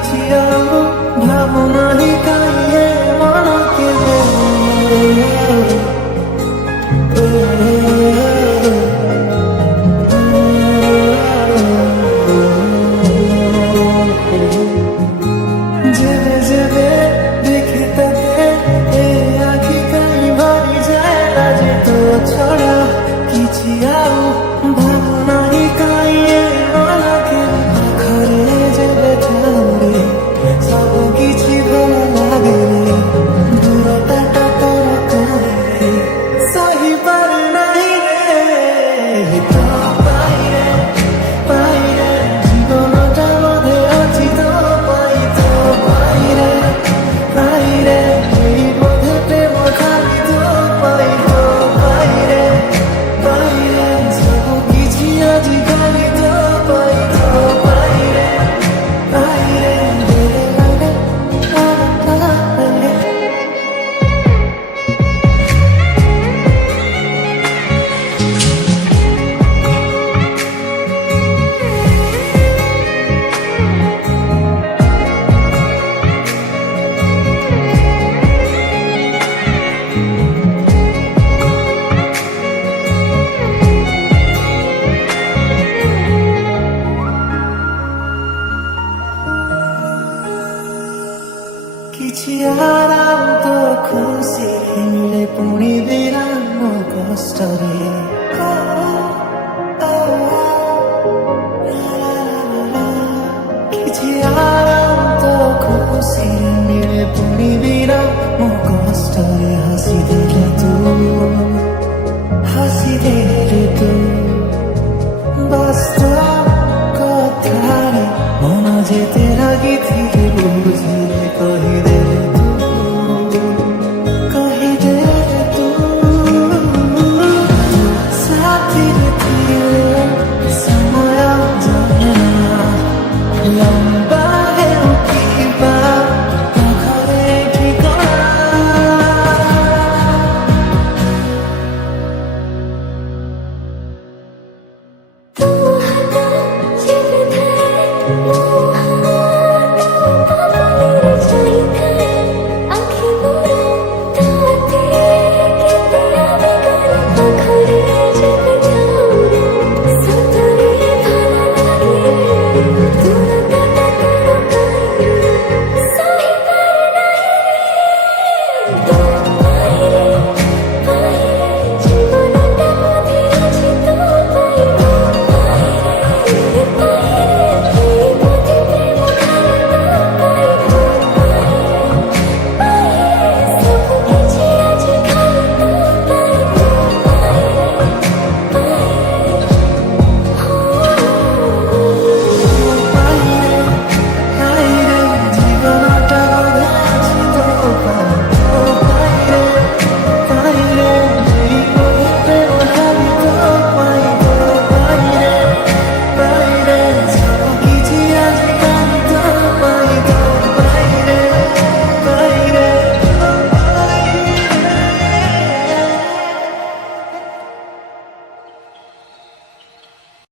ভাবনা হি কাইয়ে মনকে যেবে যেবে দেখে তাকে এ আখি কাই ভারি যায় লাজে তো ছড়া কিছু আও ভাবনা হি কাইয়ে মনকে ঘরে যেবে থামবে সব কিছু ভালো লাগে রে দূরতাটা তোর কাছে সহি পার নাই রে তো পাইরে পাইরে জীবনটা মধ্যে আছি তো পাইরে পাইরে এই মধ্যে প্রেম খালি তো পাইরে পাইরে সব কিছু আজি খালি তো পাইরে পাইরে କିଛି ଆରାମ ତ ଖୁସି ହେଲେ ପୁଣି ବିରାମ କଷ୍ଟରେ କିଛି ଆରାମ ତ ଖୁସି ମିଳେ ପୁଣି ବିରାମ କଷ୍ଟରେ ହସି ଦେଲେ ତୁ ବାସ୍ତବ କଥାରେ ମନ ଯେତେ ଲାଗିଥିଲେ ବୁଝିଲେ କହିଦେଲେ ତୁ ସାଥିରେ ଥିଲେ ସମୟ ଜଣା ଲମ୍ବା ହେଉଥିବା ପାଖରେ ଠିକଣା Dura